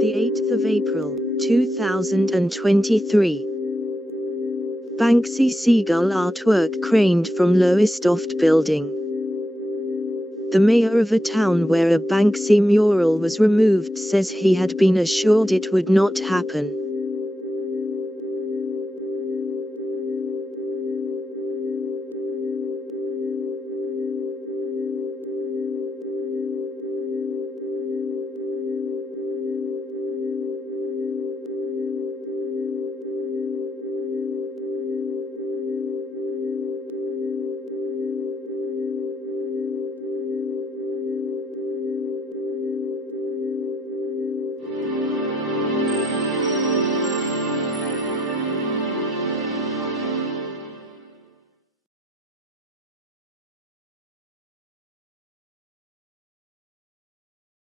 The 8th of April, 2023. Banksy seagull artwork craned from Lowestoft building. The mayor of a town where a Banksy mural was removed says he had been assured it would not happen.